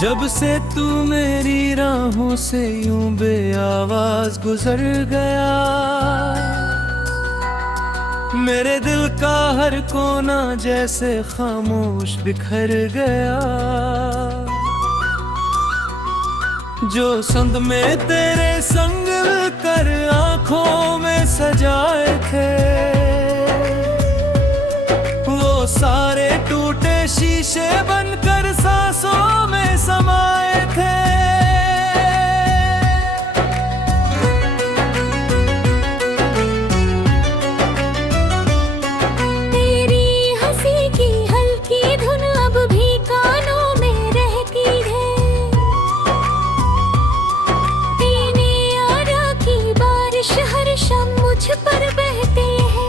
जब से तू मेरी राहों से यूं बेआवाज गुजर गया, मेरे दिल का हर कोना जैसे खामोश बिखर गया। जो संग में तेरे संग कर आंखों में सजाए थे, वो सारे टूटे शीशे बनकर सांसों में समाए थे। तेरी हंसी की हल्की धुन अब भी कानों में रहती है। पीने आरा की बारिश हर शाम मुझ पर बहती है।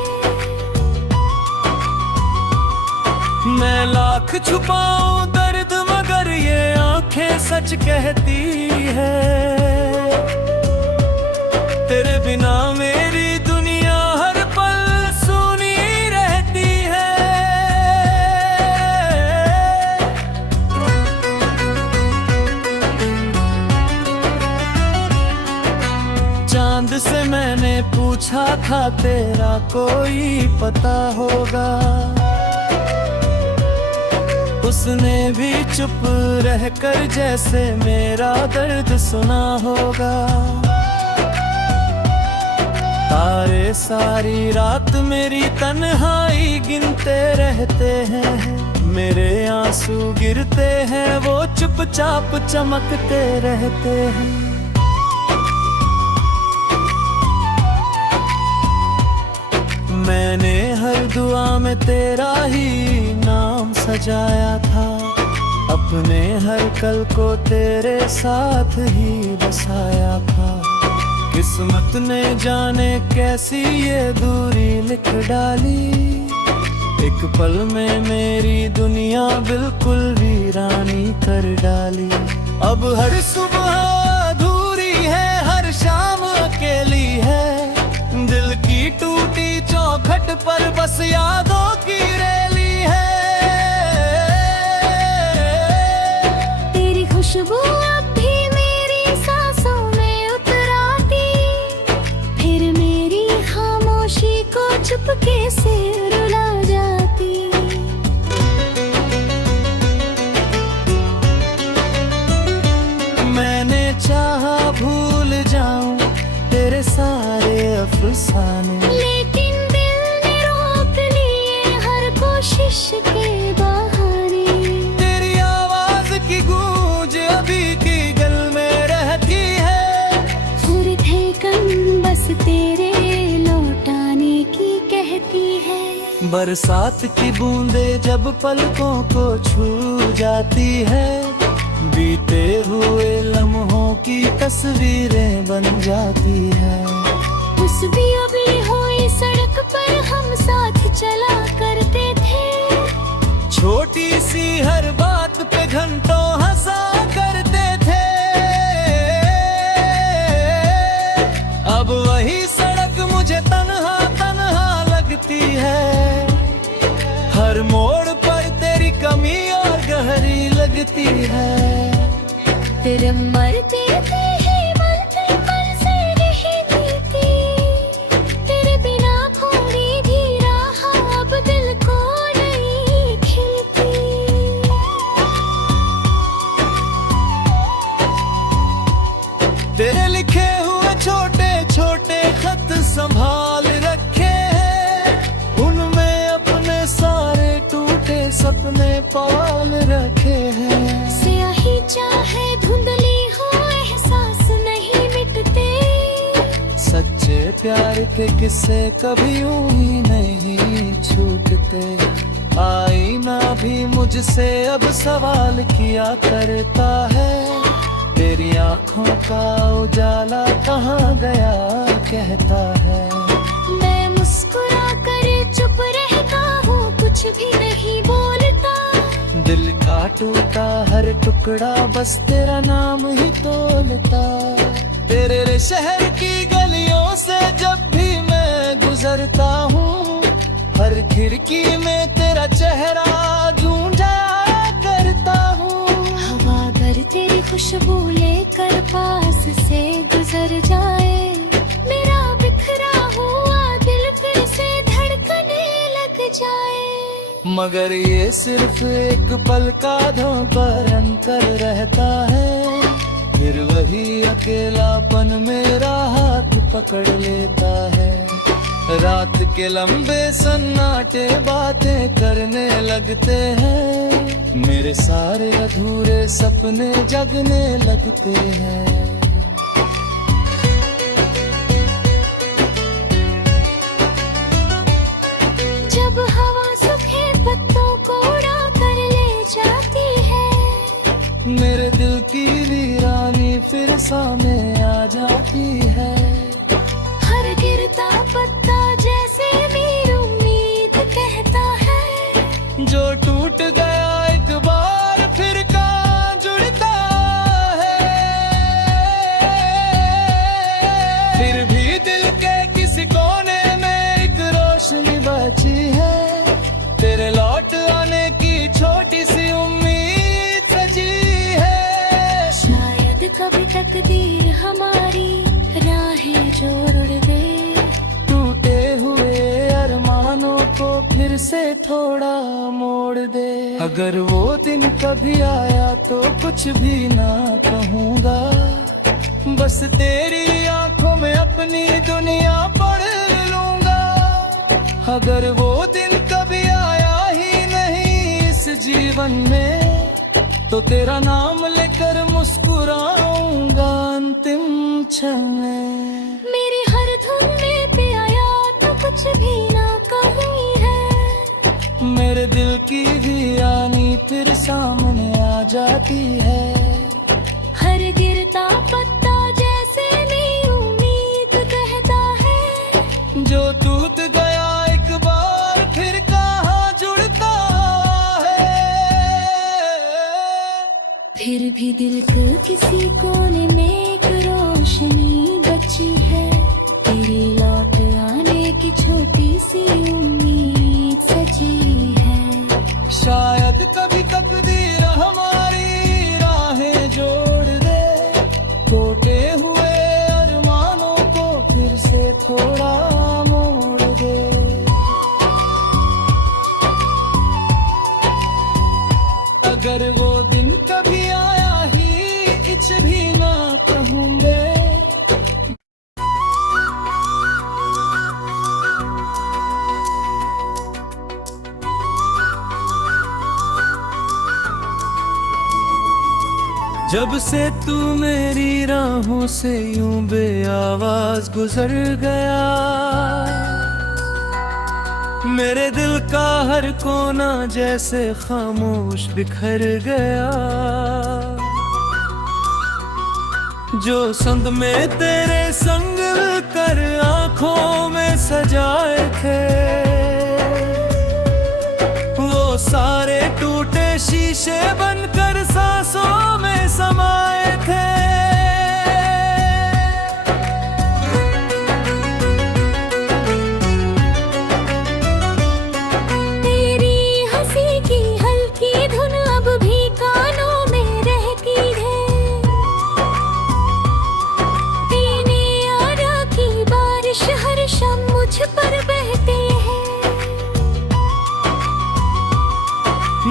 मैं लाख छुपाऊं दर्द मगर ये आंखें सच कहती है। तेरे बिना मेरी दुनिया हर पल सुनी रहती है। चांद से मैंने पूछा था तेरा कोई पता होगा, उसने भी चुप रहकर जैसे मेरा दर्द सुना होगा। तारे सारी रात मेरी तन्हाई गिनते रहते हैं, मेरे आंसू गिरते हैं वो चुपचाप चमकते रहते हैं। मैंने हर दुआ में तेरा ही नाम सजाया था, अपने हर कल को तेरे साथ ही बसाया था। किस्मत ने जाने कैसी ये दूरी लिख डाली, एक पल में मेरी दुनिया बिल्कुल वीरानी कर डाली। अब हर सुबह अधूरी है, हर शाम अकेली है, दिल की टूटी चौखट पर बस यादों की रैली है। तेरी खुशबू अब भी मेरी सांसों में उतराती, फिर मेरी खामोशी को चुपके से रुला जाती। मैंने चाहा भूल जाऊं तेरे सारे अफसाने, लेकिन दिल ने रोक लिए हर कोशिश के बहाने। तेरी आवाज की गूंज अभी की गल में रहती है, पूरी धड़कन बस तेरे लौटाने की कहती है। बरसात की बूंदे जब पलकों को छू जाती है, बीते हुए लम्हों की तस्वीरें बन जाती है। उस भी अभी हुई सड़क पर हम साथ चला करते थे, छोटी सी हर बात पे घंटों हंसा करते थे। अब वही सड़क मुझे तन्हा तन्हा लगती है, हर मोड़ पर तेरी कमी और गहरी लगती है। तेरे मरते थे ही मरते पल से नहीं देती, तेरे बिना थोड़ी भी राह अब दिल को नहीं खिलती। तेरे लिखे हुए छोटे छोटे खत संभाल रखे हैं, उनमें अपने सारे टूटे सपने पाल रखे हैं। स्याही चाहे धुंधली हो एहसास नहीं मिटते, सच्चे प्यार के किस्से कभी यूं ही नहीं छूटते। आईना भी मुझसे अब सवाल किया करता है, तेरी आंखों का उजाला कहाँ गया कहता है। मैं मुस्कुरा कर चुप रहता हूँ, कुछ भी नहीं बोलता। दिल का टूटा हर टुकड़ा बस तेरा नाम ही तोलता। तेरे शहर की गलियों से जब भी मैं गुजरता हूँ, हर खिड़की में तेरा चेहरा ढूंढा करता हूँ। हवा अगर तेरी खुशबू लेकर पास से गुजर जाए, मेरा बिखरा हुआ दिल फिर से धड़कने लग जाए। मगर ये सिर्फ एक पल का पर अंतर रहता है, फिर वही अकेलापन मेरा हाथ पकड़ लेता है। रात के लंबे सन्नाटे बातें करने लगते हैं, मेरे सारे अधूरे सपने जगने लगते हैं। जब हवा सूखे पत्तों को उड़ा कर ले जाती है, मेरे दिल की वीरानी फिर सामने आ जाती है। हर गिरता पत्ता जैसे मेरी उम्मीद कहता है, जो टूट गया एक बार फिर कहाँ जुड़ता है। फिर भी दिल के किसी कोने में एक रोशनी बची है, तेरे लौट आने की छोटी सी उम्मीद सजी है। शायद कभी तकदीर हमारी राहें जोड़ दे, टूटे हुए अरमानों को फिर से थोड़ा मोड़ दे। अगर वो दिन कभी आया तो कुछ भी ना कहूँगा, बस तेरी आंखों में अपनी दुनिया पढ़ लूँगा। अगर वो दिन कभी आया ही नहीं इस जीवन में, तो तेरा नाम लेकर मुस्कुराऊंगा अंतिम क्षण में। मेरी हर धुन में पे आया तो कुछ भी ना कमी है, मेरे दिल की वीरानी फिर सामने आ जाती है। हर गिरता पत्ता जैसे मेरी उम्मीद कहता है, जो टूट गया एक बार फिर कहाँ जुड़ता है। फिर भी दिल के किसी कोने में एक रोशनी बची है, तेरे लौट आने की छोटी सी उम्मीद सजी है। शायद कभी तकदीर हमारी राहें जोड़ दे, टूटे हुए अरमानों को फिर से थोड़ा मोड़ दे। अगर वो दिन कभी आया ही कुछ भी ना कहूँगे। जब से तू मेरी राहों से यूं बेआवाज गुजर गया, मेरे दिल का हर कोना जैसे खामोश बिखर गया। जो संग में तेरे संग कर आंखों में सजाए थे, वो सारे टूटे शीशे बनकर सांसों में समाए थे। तेरी हंसी की हल्की धुन अब भी कानों में रहती है, पीने आरा की बारिश हर शाम मुझ पर बहती है।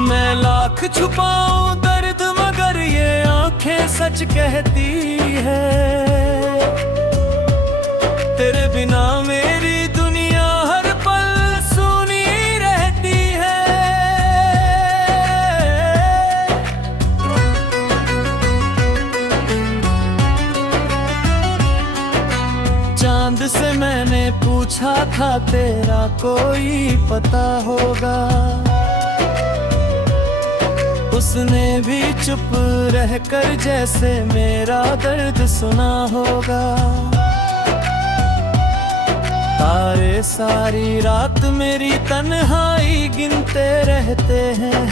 मैं लाख छुपाऊं दर्द मगर ये आंखें सच कहती है, तेरे बिना मेरी दुनिया हर पल सुनी रहती है। चांद से मैंने पूछा था तेरा कोई पता होगा, उसने भी चुप रहकर जैसे मेरा दर्द सुना होगा। तारे सारी रात मेरी तन्हाई गिनते रहते हैं,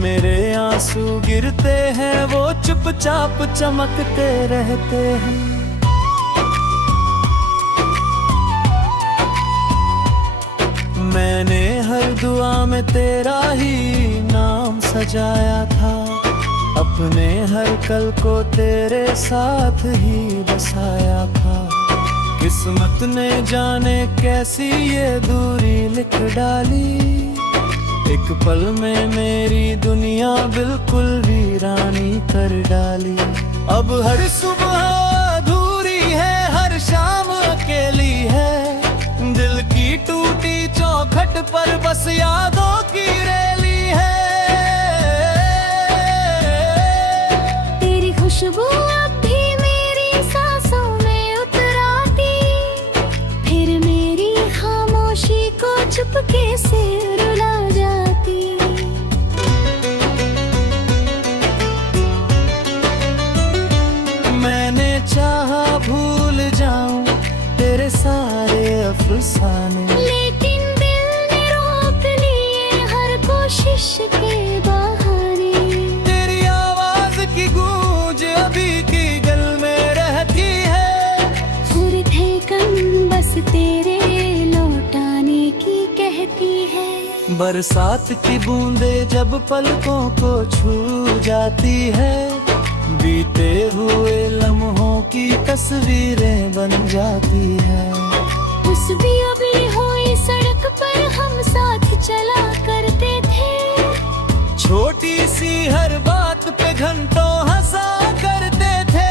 मेरे आंसू गिरते हैं वो चुपचाप चमकते रहते हैं। मैंने हर दुआ में तेरा ही नाम सजाया था, अपने हर कल को तेरे साथ ही बसाया था। किस्मत ने जाने कैसी ये दूरी लिख डाली, एक पल में मेरी दुनिया बिल्कुल वीरानी कर डाली। अब हर सुबह अधूरी है, हर शाम अकेली है, दिल की टूटी चौखट पर बस यादों की रैली है। तेरी खुशबू अब भी मेरी सांसों में उतराती, फिर मेरी खामोशी को चुपके से रुला जाती। मैंने चाहा भूल जाऊं तेरे सारे अफसाने, लेकिन दिल ने रोक लिए हर कोशिश के बहाने। तेरी आवाज की गूंज अभी की गल में रहती है, पूरी धड़कन बस तेरे लौटाने की कहती है। बरसात की बूंदे जब पलकों को छू जाती है, बीते हुए लम्हों की तस्वीरें बन जाती है। उस भी अभी हुई सड़क पर हम साथ चला करते थे, छोटी सी हर बात पे घंटों हंसा करते थे।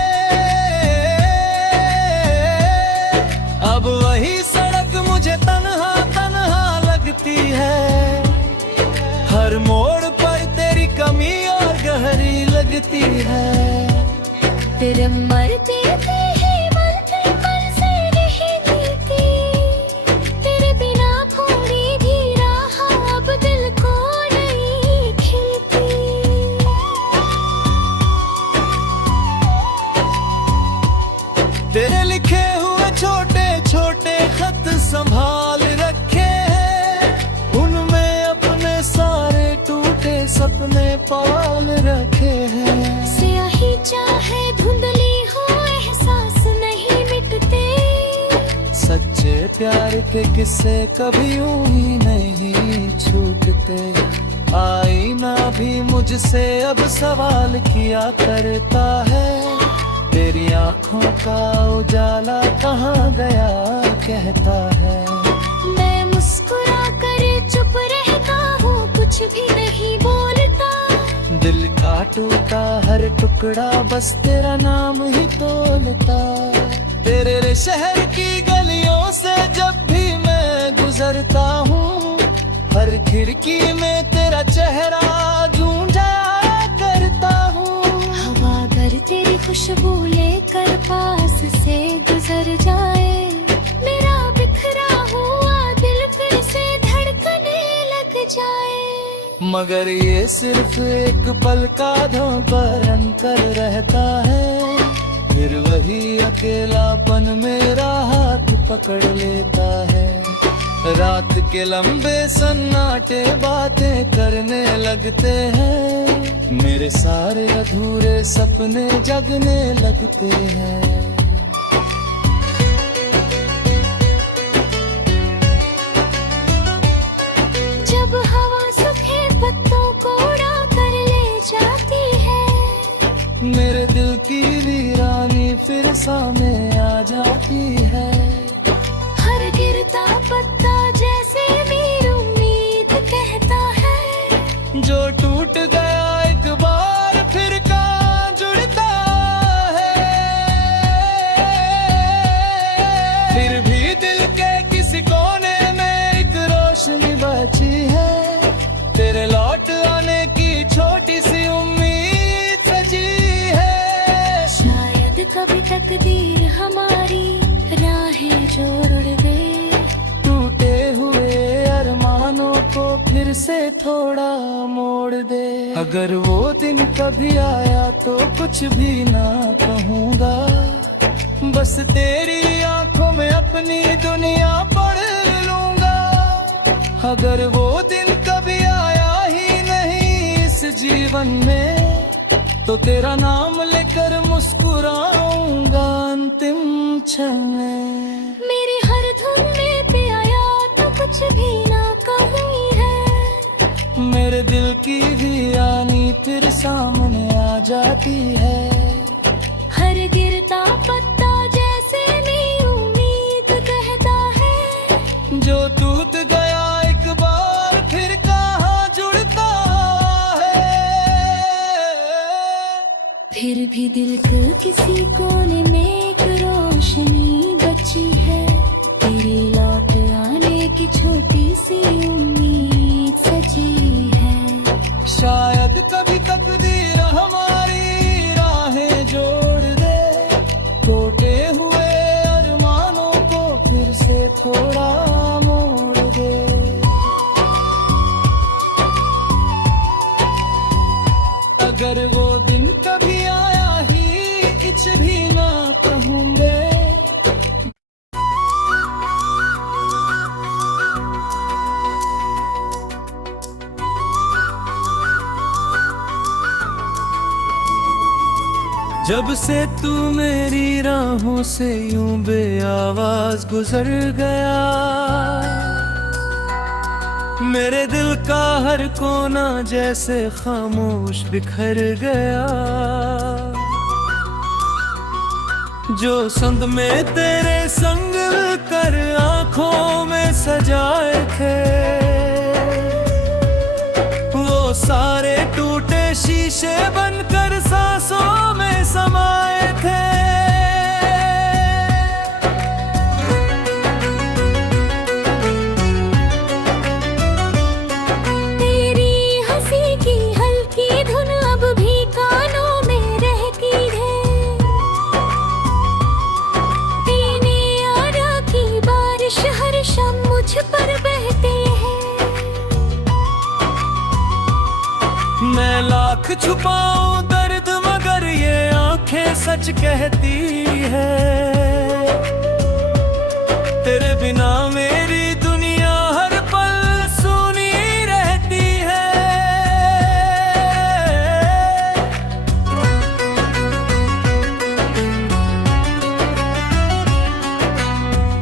अब वही सड़क मुझे तन्हा तन्हा लगती है, हर मोड़ पर तेरी कमी और गहरी लगती है। फिर मरते थे मरते पर से नहीं देती, तेरे बिना थोड़ी भी राह अब दिल को नहीं खिलती। तेरे लिखे हुए छोटे छोटे खत संभाल रखे हैं, उनमें अपने सारे टूटे सपने पाल रखे हैं। स्याही चाहे धुंधली हो एहसास नहीं मिटते, सच्चे प्यार के किस्से कभी यूं ही नहीं छूटते। आईना भी मुझसे अब सवाल किया करता है, तेरी आंखों का उजाला कहाँ गया कहता है। मैं मुस्कुरा कर चुप रहता हूँ, कुछ भी नहीं बोलता। दिल का टूटा हर टुकड़ा बस तेरा नाम ही तोलता। तेरे शहर की गलियों से जब भी मैं गुजरता हूँ, हर खिड़की में तेरा चेहरा ढूंढा करता हूँ। हवा अगर तेरी खुशबू लेकर पास से गुजर जाए, मेरा बिखरा हुआ दिल फिर से धड़कने लग जाए। मगर ये सिर्फ एक पल का पर अंतर रहता है, फिर वही अकेलापन मेरा हाथ पकड़ लेता है। रात के लंबे सन्नाटे बातें करने लगते हैं, मेरे सारे अधूरे सपने जगने लगते हैं। जब हवा सूखे पत्तों को उड़ा कर ले जाती है, मेरे दिल की वीरानी फिर सामने आ जाती है। हर गिरता पत्ता जैसे मेरी उम्मीद कहता है, जो टूट गया एक बार फिर कहाँ जुड़ता है। फिर भी दिल के किसी कोने में एक रोशनी बची है, तेरे लौट आने की छोटी सी उम्मीद सजी है। शायद कभी तकदीर हमारी राहें जोड़ दे, टूटे हुए अरमानों को फिर से थोड़ा मोड़ दे। अगर वो दिन कभी आया तो कुछ भी ना कहूँगा, बस तेरी आंखों में अपनी दुनिया पढ़ लूँगा। अगर वो दिन कभी आया ही नहीं इस जीवन में, तो तेरा नाम लेकर मुस्कुराऊंगा अंतिम क्षण में। मेरी हर धुन में पे आया तो कुछ भी ना कमी है। मेरे दिल की भी आनी फिर सामने आ जाती है। हर गिरता पत्ता जैसे नई उम्मीद कहता है, जो टूट गया एक बार फिर कहाँ जुड़ता है। फिर भी दिल के किसी कोने में एक रोशनी बची है, तेरे लौट आने की छोटी सी उम्मीद सजी है। शायद कभी तकदीर हमारी राहें जोड़ दे, टूटे हुए अरमानों को फिर से थोड़ा मोड़ दे। अगर वो दिन कभी आया ही कुछ भी ना कहूँगे। जब से तू मेरी राहों से यूं बेआवाज गुजर गया, मेरे दिल का हर कोना जैसे खामोश बिखर गया। जो संग में तेरे संग कर आंखों में सजाए थे, वो सारे टूटे शीशे बनकर सांसों में समाए थे। तेरी हंसी की हल्की धुन अब भी कानों में रहती है, पीने आरा की बारिश हर शाम मुझ पर बहती है। मैं लाख छुपाऊं दर्द मगर ये आंखें सच कहती है। तेरे बिना मेरी दुनिया हर पल सुनी रहती है।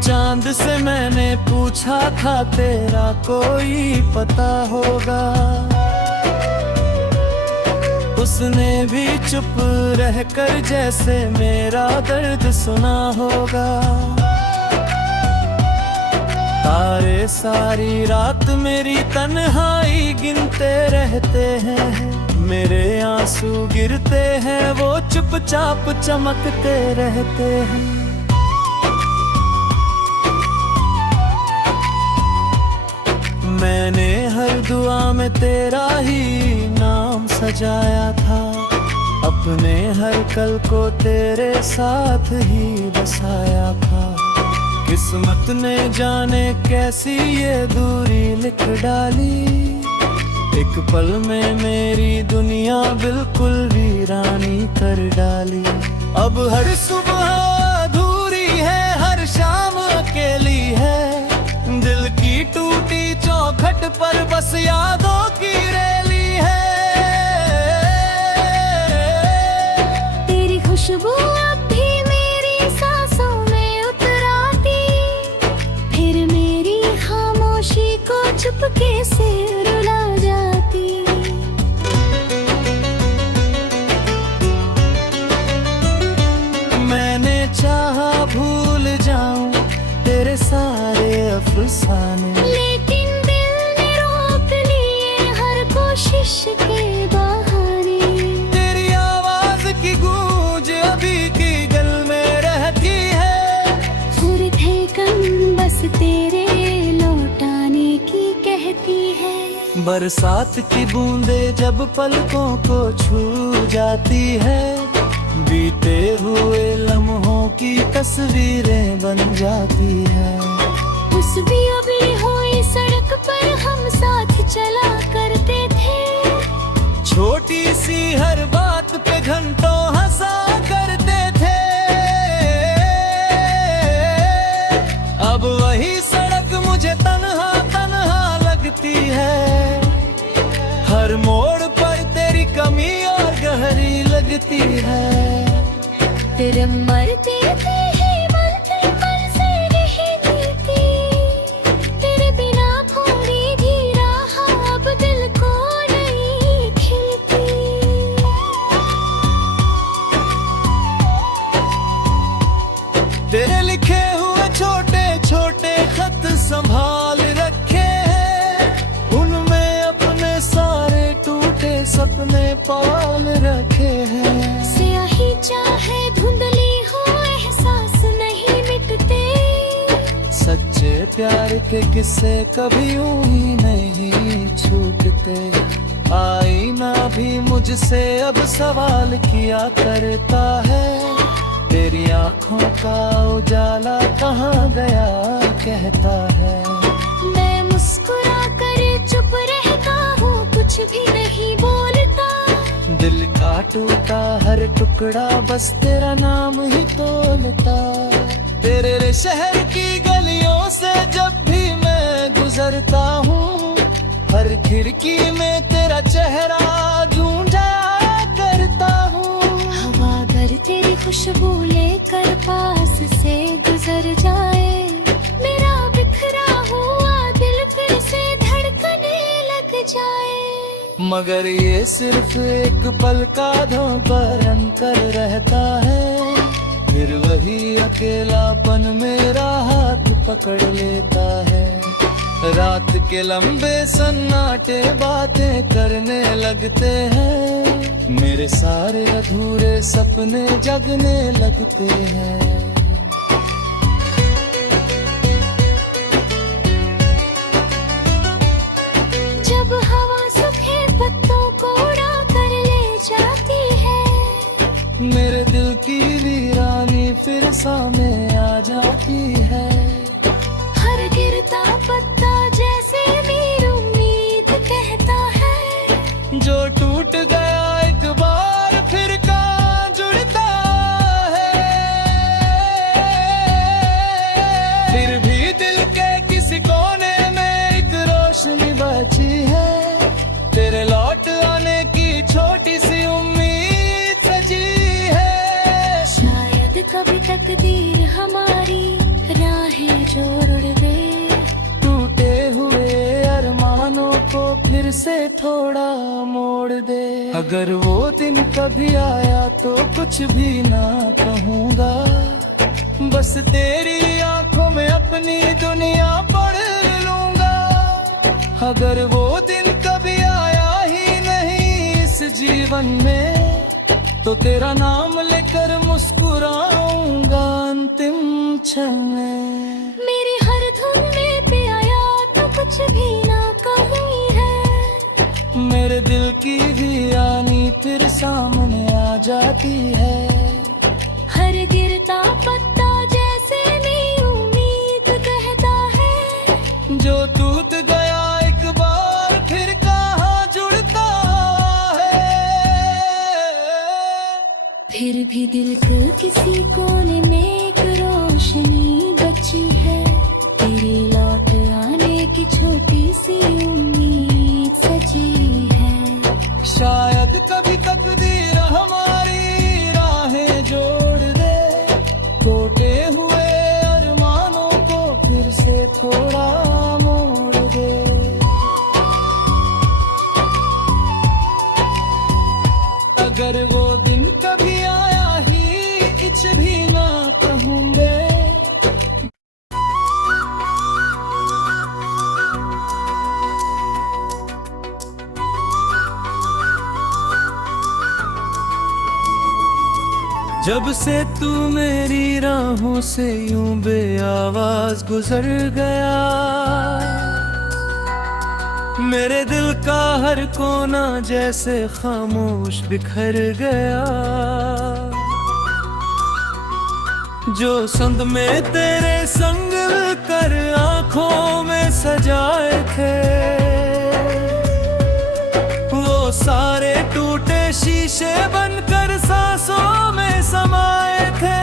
चांद से मैंने पूछा था तेरा कोई पता होगा, उसने भी चुप रहकर जैसे मेरा दर्द सुना होगा। तारे सारी रात मेरी तन्हाई गिनते रहते हैं, मेरे आंसू गिरते हैं वो चुपचाप चमकते रहते हैं। मैंने हर दुआ में तेरा ही नाम सजाया था, अपने हर कल को तेरे साथ ही बसाया था। किस्मत ने जाने कैसी ये दूरी लिख डाली, एक पल में मेरी दुनिया बिल्कुल वीरानी कर डाली। अब हर सुबह अधूरी है, हर शाम अकेली है, दिल की टूटी चौखट पर बस यादों की रैली है। तेरी खुशबू अब भी मेरी सांसों में उतराती, फिर मेरी खामोशी को चुपके से रुला जाती। मैंने चाहा भूल जाऊं तेरे सारे अफसाने, लेकिन दिल ने रोक लिए हर कोशिश के बहाने। तेरी आवाज की गूंज अभी की गल में रहती है, पूरी धड़कन बस तेरे लौटाने की कहती है। बरसात की बूंदे जब पलकों को छू जाती है, बीते हुए लम्हों की तस्वीरें बन जाती है। उस भी अभी हुई सड़क पर हम साथ चला करते थे, छोटी सी हर बात पे घंटों हंसा करते थे। अब वही सड़क मुझे तन्हा तन्हा लगती है, हर मोड़ पर तेरी कमी और गहरी लगती है। तेरे मरते थे ही मरते पर से नहीं देती, तेरे बिना थोड़ी भी राह अब दिल को तेरे लिखे हुए छोटे छोटे खत संभाल रखे हैं, उनमें अपने सारे टूटे सपने पाल रखे हैं। स्याही चाहे धुंधली हो एहसास नहीं मिटते, सच्चे प्यार के किस्से कभी यूं ही नहीं छूटते। आईना भी मुझसे अब सवाल किया करता है, तेरी आंखों का उजाला कहाँ गया कहता है। मैं मुस्कुरा कर चुप रहता हूँ, कुछ भी नहीं बोलता। दिल का टूटा हर टुकड़ा बस तेरा नाम ही तोलता। तेरे शहर की गलियों से जब भी मैं गुजरता हूँ, हर खिड़की में तेरा चेहरा ढूंढा करता हूँ। हवा अगर तेरी खुशबू लेकर पास से गुजर जाए, मेरा बिखरा हुआ दिल फिर से धड़कने लग जाए। मगर ये सिर्फ एक पल का धोबरन कर रहता है, फिर वही अकेलापन मेरा हाथ पकड़ लेता है। रात के लंबे सन्नाटे बातें करने लगते हैं, मेरे सारे अधूरे सपने जगने लगते हैं। जब हवा सूखे पत्तों को उड़ा कर ले जाती है, मेरे दिल की वीरानी फिर सामने आ जाती है। हर गिरता पत्ता जैसे मेरी उम्मीद कहता है, जो टूट गया एक बार फिर कहाँ जुड़ता है। फिर भी दिल के किसी कोने में एक रोशनी बची है, तेरे लौट आने की छोटी सी उम्मीद सजी है। शायद कभी तकदीर हमारी राहें जोड़ दे, टूटे हुए अरमानों को फिर से थोड़ा मोड़ दे। अगर वो दिन कभी आया तो कुछ भी ना कहूँगा, बस तेरी आंखों में अपनी दुनिया पढ़ लूँगा। अगर वो दिन कभी आया ही नहीं इस जीवन में, तो तेरा नाम लेकर मुस्कुराऊंगा अंतिम क्षण में। मेरी हर धुन में पे आया तो कुछ भी ना कमी है, मेरे दिल की वीरानी फिर सामने आ जाती है। हर गिरता पत्ता जैसे मेरी उम्मीद कहता है, जो टूट गया एक बार फिर कहाँ जुड़ता है। फिर भी दिल के किसी कोने में एक रोशनी बची है, तेरे लौट आने की छोटी सी उम्मीद सजी है। शायद कभी तकदीर हमारी राहें जोड़ दे, टूटे हुए अरमानों को फिर से थोड़ा मोड़ दे। अगर वो दिन कभी आया ही कुछ भी ना कहूँगे। जब से तू मेरी राहों से यूं बेआवाज गुजर गया, मेरे दिल का हर कोना जैसे खामोश बिखर गया। जो संग में तेरे संग कर आंखों में सजाए थे, वो सारे टूटे शीशे बनकर सांसों में समाए थे।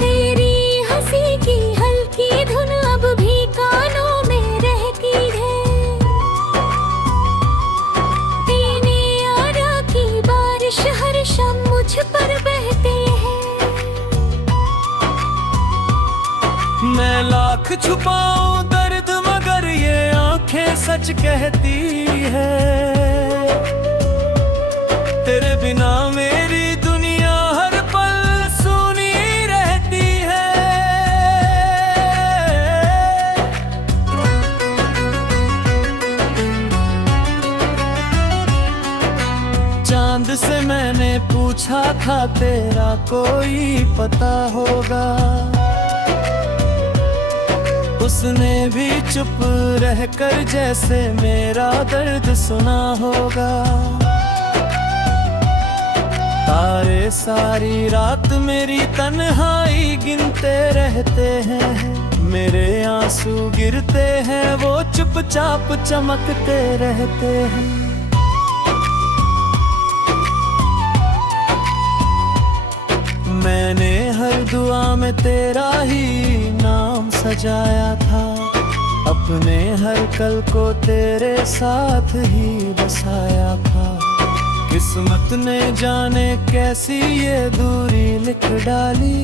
तेरी हंसी की हल्की धुन अब भी कानों में रहती है, पीने आरा की बारिश हर शाम मुझ पर बहती है। मैं लाख छुपाऊं दर्द मगर ये आंखें सच कहती है। चांद से मैंने पूछा था तेरा कोई पता होगा, उसने भी चुप रहकर जैसे मेरा दर्द सुना होगा। तारे सारी रात मेरी तन्हाई गिनते रहते हैं, मेरे आंसू गिरते हैं वो चुपचाप चमकते रहते हैं। मैंने हर दुआ में तेरा ही नाम सजाया था, अपने हर कल को तेरे साथ ही बसाया था। किस्मत ने जाने कैसी ये दूरी लिख डाली,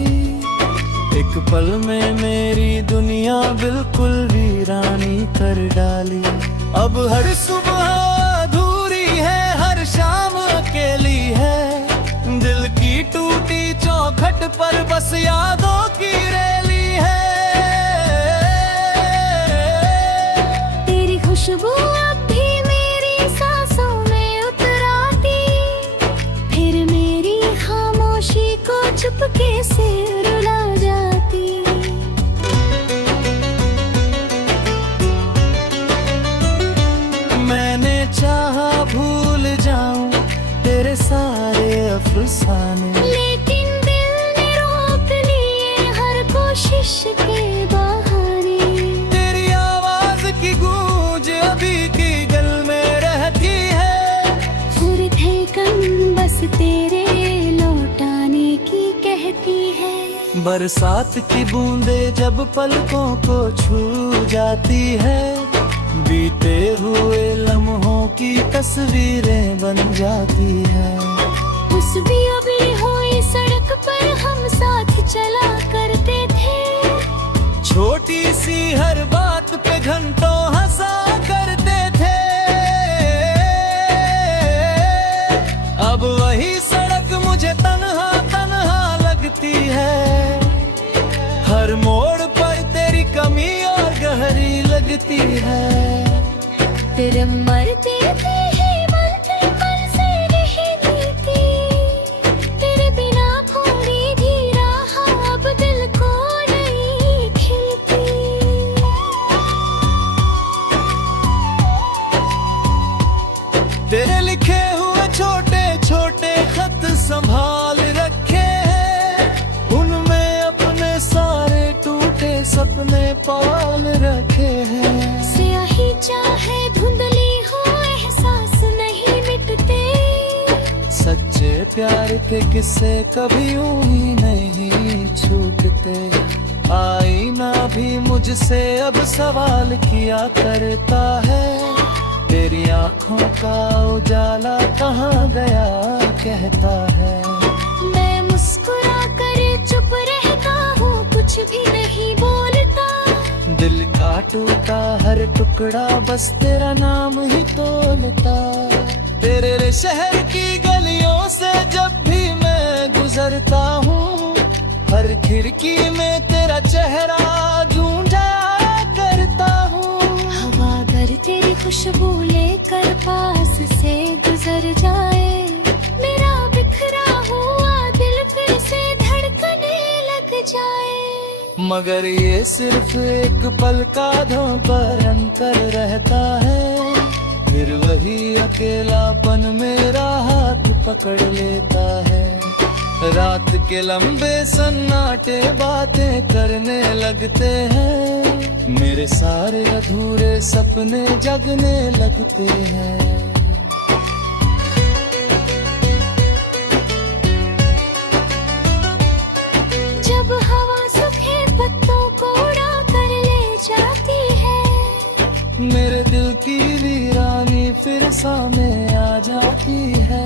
एक पल में मेरी दुनिया बिल्कुल वीरानी कर डाली। अब हर सुबह अधूरी है, हर शाम अकेली है, दिल की टूटी चौखट पर बस यादों की रैली है। तेरी खुशबू अब भी मेरी सांसों में उतराती, फिर मेरी खामोशी को चुपके से रुला जाती। मैंने चाहा भूल जाऊं तेरे सारे अफसाने, लेकिन दिल ने रोक लिए हर कोशिश के बहाने। तेरी आवाज की गूंज अभी की गल में रहती है, पूरी धड़कन बस तेरे लौटाने की कहती है। बरसात की बूंदे जब पलकों को छू जाती है, बीते हुए लम्हों की तस्वीरें बन जाती है। उस भी अभी हुई सड़क पर हम साथ चला करते थे, छोटी सी हर बात पे घंटों हंसा करते थे। अब वही सड़क मुझे तन्हा तन्हा लगती है, हर मोड़ पर तेरी कमी और गहरी लगती है। तेरे मरते थे ही मरते पल से नहीं नीती, तेरे बिना थोड़ी भी राह अब दिल को नहीं खिलती। तेरे लिखे हुए छोटे छोटे खत संभाल रखे हैं, उनमें अपने सारे टूटे सपने पाल रखे हैं। स्याही चाहे धुंधली हो एहसास नहीं मिटते, सच्चे प्यार के किस्से कभी यूं ही नहीं छूटते। आईना भी मुझसे अब सवाल किया करता है, तेरी आंखों का उजाला कहाँ गया कहता है। मैं मुस्कुरा कर चुप रहता हूँ, कुछ भी नहीं बोलता, दिल का टूटा हर टुकड़ा बस तेरा नाम ही तोलता। तेरे शहर की गलियों से जब भी मैं गुजरता हूँ, हर खिड़की में तेरा चेहरा ढूंढा करता हूँ। हवा अगर तेरी खुशबू लेकर पास से गुजर जाए, मेरा बिखरा हुआ दिल फिर से धड़कने लग जाए। मगर ये सिर्फ एक पल का पर अंतर रहता है, फिर वही अकेलापन मेरा हाथ पकड़ लेता है। रात के लंबे सन्नाटे बातें करने लगते हैं, मेरे सारे अधूरे सपने जगने लगते हैं। जब हवा सूखे पत्तों को उड़ा कर ले जाती है, मेरे दिल की वीरानी फिर सामने आ जाती है।